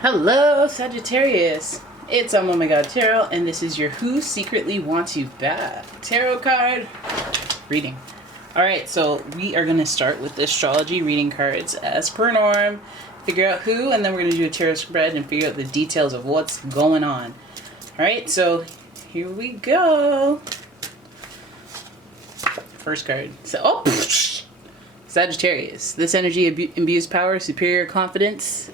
Hello, Sagittarius. It's umomgtarot, and this is your Who Secretly Wants You Back tarot card reading. Alright, so we are going to start with the astrology reading cards as per norm. Figure out who, and then we're going to do a tarot spread and figure out the details of what's going on. Alright, so here we go. First card. So, Sagittarius. This energy imbues power, superior confidence,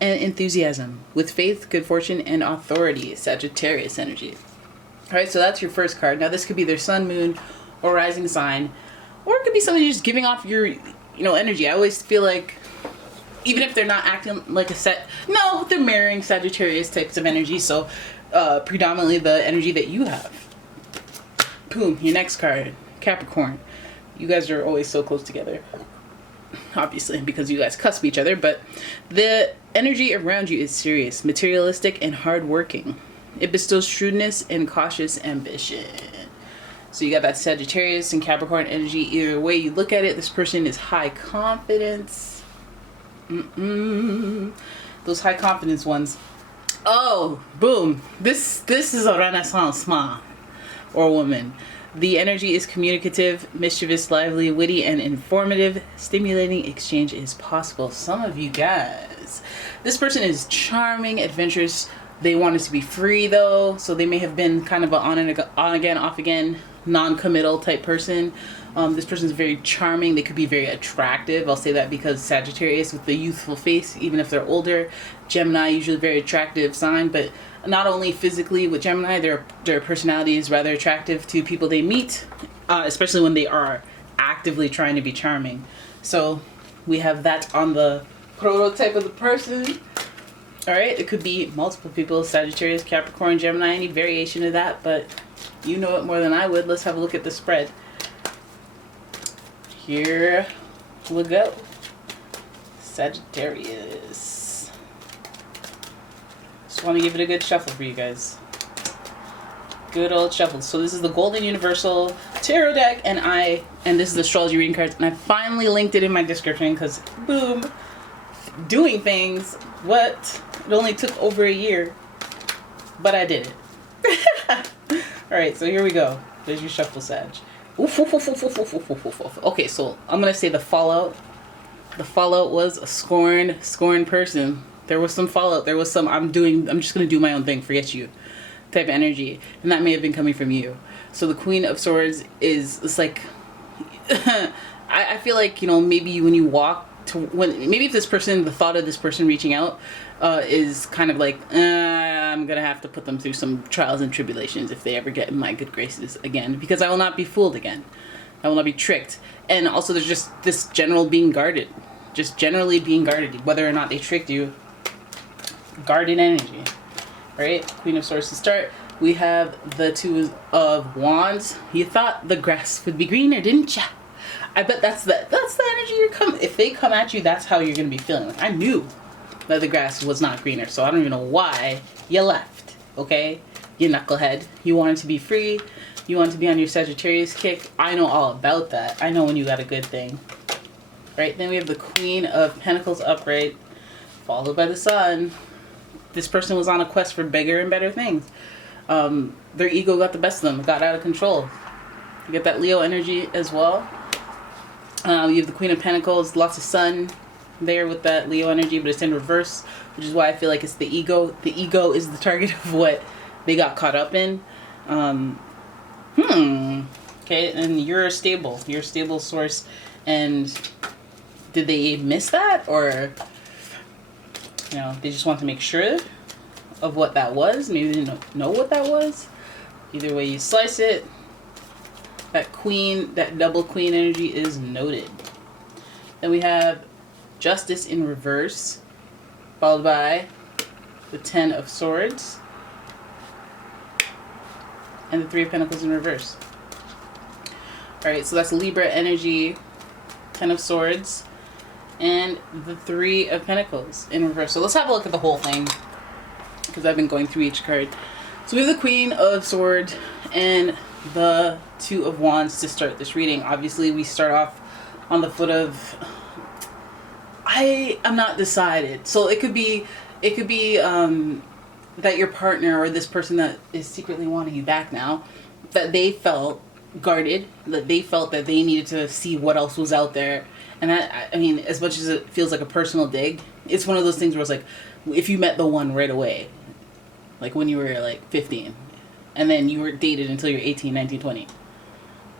and enthusiasm with faith, good fortune, and authority. Sagittarius energy. All right, so that's your first card. Now this could be their sun, moon, or rising sign, or it could be somebody just giving off your, energy. I always feel like even if they're not acting like a set, no, they're mirroring Sagittarius types of energy. So predominantly the energy that you have. Boom. Your next card, Capricorn. You guys are always so close together, obviously, because you guys cusp each other, but the energy around you is serious, materialistic, and hardworking. It bestows shrewdness and cautious ambition. So you got that Sagittarius and Capricorn energy. Either way you look at it, this person is high confidence. Those high confidence ones. Oh, boom. This is a Renaissance man or woman. The energy is communicative, mischievous, lively, witty, and informative. Stimulating exchange is possible. Some of you guys, this person is charming, adventurous. They wanted to be free though, so they may have been kind of an on again, off again, non-committal type person. This person is very charming. They could be very attractive. I'll say that because Sagittarius with the youthful face, even if they're older. Gemini, usually very attractive sign, but not only physically with Gemini, their personality is rather attractive to people they meet, especially when they are actively trying to be charming. So we have that on the prototype of the person. All right, it could be multiple people, Sagittarius, Capricorn, Gemini, any variation of that, but you know it more than I would. Let's have a look at the spread. Here we go. Sagittarius. Just want to give it a good shuffle for you guys. Good old shuffle. So this is the Golden Universal Tarot deck, and this is the astrology reading cards, and I finally linked it in my description because, boom, doing things. What? It only took over a year, but I did it. All right, so here we go. There's your shuffle, Sag. Okay, so I'm gonna say the fallout. The fallout was a scorned person. There was some fallout. There was some I'm just gonna do my own thing, forget you type of energy, and that may have been coming from you. So the Queen of Swords it's like I feel like, maybe when you walk to maybe if this person, the thought of this person reaching out is kind of like, I'm gonna have to put them through some trials and tribulations if they ever get in my good graces again, because I will not be fooled again. I will not be tricked. And also there's just this generally being guarded, whether or not they tricked you. Guarded energy. Right? Queen of Swords to start. We have the Two of Wands. You thought the grass would be greener, didn't ya? I bet that's the energy you're coming. If they come at you, that's how you're gonna be feeling. Like, I knew that the grass was not greener, so I don't even know why you left. Okay, you knucklehead. You wanted to be free. You wanted to be on your Sagittarius kick. I know all about that. I know when you got a good thing. Right. Then we have the Queen of Pentacles upright, followed by the Sun. This person was on a quest for bigger and better things. Their ego got the best of them. Got out of control. You get that Leo energy as well. You have the Queen of Pentacles, lots of Sun there with that Leo energy, but it's in reverse, which is why I feel like it's the ego. The ego is the target of what they got caught up in. Okay, and you're a stable source, and did they miss that, or they just want to make sure of what that was? Maybe they didn't know what that was. Either way you slice it, that double queen energy is noted. Then we have Justice in reverse, followed by the Ten of Swords and the Three of Pentacles in reverse. All right, so that's Libra energy, Ten of Swords, and the Three of Pentacles in reverse. So let's have a look at the whole thing, because I've been going through each card. So we have the Queen of Swords and the Two of Wands to start this reading. Obviously, we start off on the foot of... I am not decided. So it could be that your partner or this person that is secretly wanting you back now, that they felt guarded, that they felt that they needed to see what else was out there. And that, I mean, as much as it feels like a personal dig, it's one of those things where it's like, if you met the one right away, like when you were like 15, and then you were dated until you're 18, 19, 20.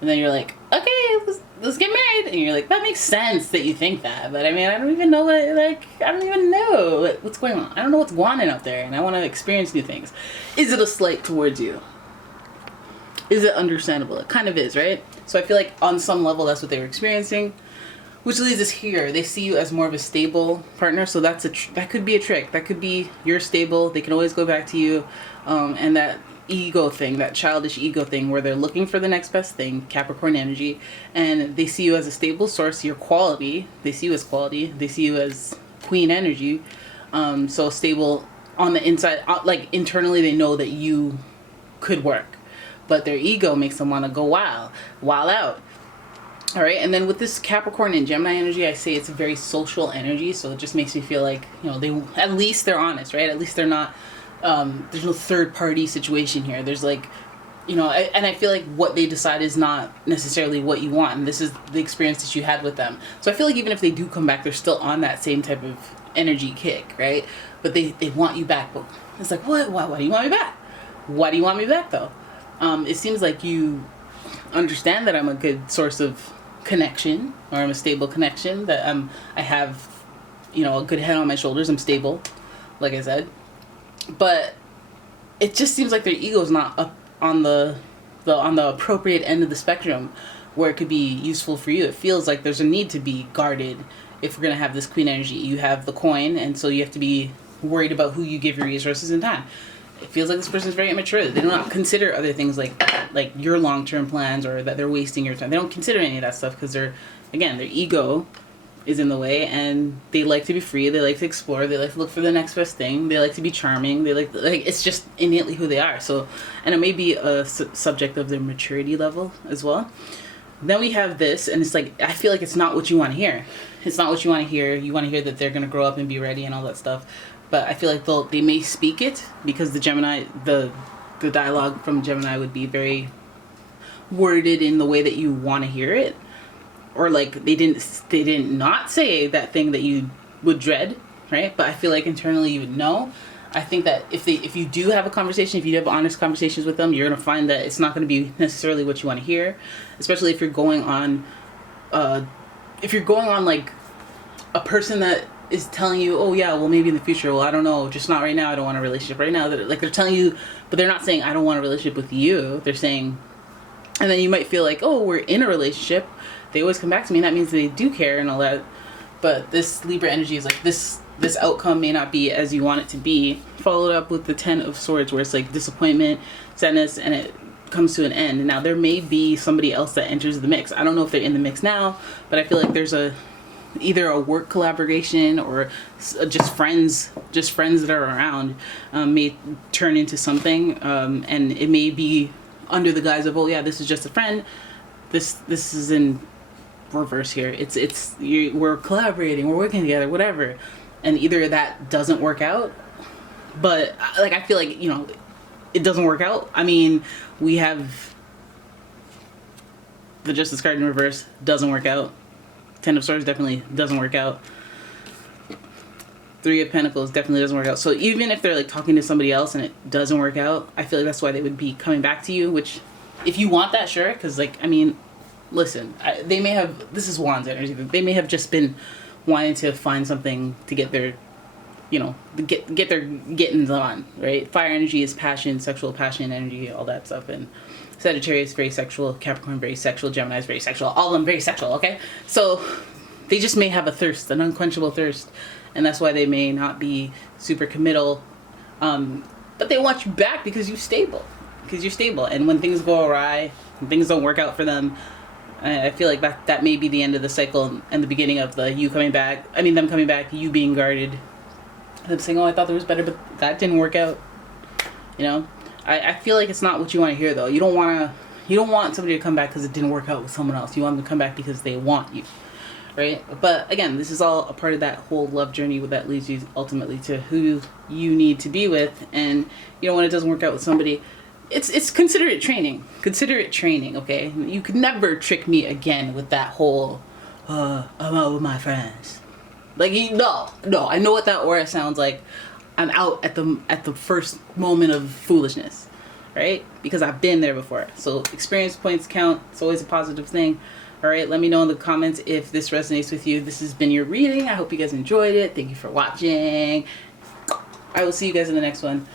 And then you're like, okay, let's get married. And you're like, that makes sense that you think that. But I mean, I don't even know I don't even know what's going on. I don't know what's going on out there. And I want to experience new things. Is it a slight towards you? Is it understandable? It kind of is, right? So I feel like on some level, that's what they were experiencing. Which leads us here. They see you as more of a stable partner. So that could be a trick. That could be you're stable. They can always go back to you. And that ego thing, that childish ego thing where they're looking for the next best thing, Capricorn energy, and they see you as a stable source, your quality. They see you as quality. They see you as queen energy. So stable on the inside, like internally they know that you could work, but their ego makes them want to go wild out. All right, and then with this Capricorn and Gemini energy, I say it's a very social energy, so it just makes me feel like, you know, they at least they're honest, right? At least they're not there's no third party situation here. There's like, you know, and I feel like what they decide is not necessarily what you want. And this is the experience that you had with them. So I feel like even if they do come back, they're still on that same type of energy kick, right? But they want you back. But it's like, what? Why do you want me back? Why do you want me back though? It seems like you understand that I'm a good source of connection, or I'm a stable connection, that I have, you know, a good head on my shoulders. I'm stable, like I said. But it just seems like their ego is not up on the appropriate end of the spectrum where it could be useful for you. It feels like there's a need to be guarded if we're going to have this queen energy. You have the coin, and so you have to be worried about who you give your resources and time. It feels like this person is very immature. They do not consider other things like your long-term plans, or that they're wasting your time. They don't consider any of that stuff because their ego is in the way, and they like to be free, they like to explore, they like to look for the next best thing, they like to be charming, they like it's just innately who they are. So, and it may be a subject of their maturity level as well. Then we have this, and it's like, I feel like it's not what you want to hear. It's not what you want to hear. You want to hear that they're going to grow up and be ready and all that stuff. But I feel like they may speak it because the Gemini, the dialogue from Gemini would be very worded in the way that you want to hear it. Or like they didn't not say that thing that you would dread, right? But I feel like internally you would know. I think that if you do have a conversation, if you have honest conversations with them, you're gonna find that it's not gonna be necessarily what you want to hear, especially if you're going on like a person that is telling you, oh yeah, well maybe in the future, well I don't know, just not right now. I don't want a relationship right now. That like they're telling you, but they're not saying I don't want a relationship with you. They're saying, and then you might feel like, oh, we're in a relationship. They always come back to me, and that means they do care and all that. But this Libra energy is like, this outcome may not be as you want it to be. Followed up with the 10 of Swords, where it's like disappointment, sadness, and it comes to an end. And now there may be somebody else that enters the mix. I don't know if they're in the mix now, but I feel like there's either a work collaboration or just friends that are around may turn into something, and it may be under the guise of, oh yeah, this is just a friend. This is in reverse here. We're collaborating, we're working together, whatever, and either that doesn't work out, but like I feel like, you know, it doesn't work out. I mean, we have the Justice card in reverse, doesn't work out. 10 of Swords definitely doesn't work out. 3 of Pentacles definitely doesn't work out. So even if they're like talking to somebody else and it doesn't work out, I feel like that's why they would be coming back to you, which if you want that, sure, because like, I mean, listen, they may have, this is Wands energy, they may have just been wanting to find something to get their, you know, get their gettings on, right? Fire energy is passion, sexual passion energy, all that stuff. And Sagittarius, very sexual. Capricorn, very sexual. Gemini is very sexual. All of them very sexual, okay? So they just may have a thirst, an unquenchable thirst. And that's why they may not be super committal. But they want you back because you're stable. And when things go awry, when things don't work out for them, I feel like that may be the end of the cycle and the beginning of them coming back, you being guarded. Them saying, oh, I thought there was better, but that didn't work out. You know? I feel like it's not what you want to hear, though. You don't want somebody to come back because it didn't work out with someone else. You want them to come back because they want you. right? But again, this is all a part of that whole love journey that leads you ultimately to who you need to be with. And you know, when it doesn't work out with somebody, it's consider it training. Consider it training, okay? You could never trick me again with that whole I'm out with my friends. Like, no, I know what that aura sounds like. I'm out at the first moment of foolishness, right? Because I've been there before. So experience points count. It's always a positive thing. All right, let me know in the comments if this resonates with you. This has been your reading. I hope you guys enjoyed it. Thank you for watching. I will see you guys in the next one.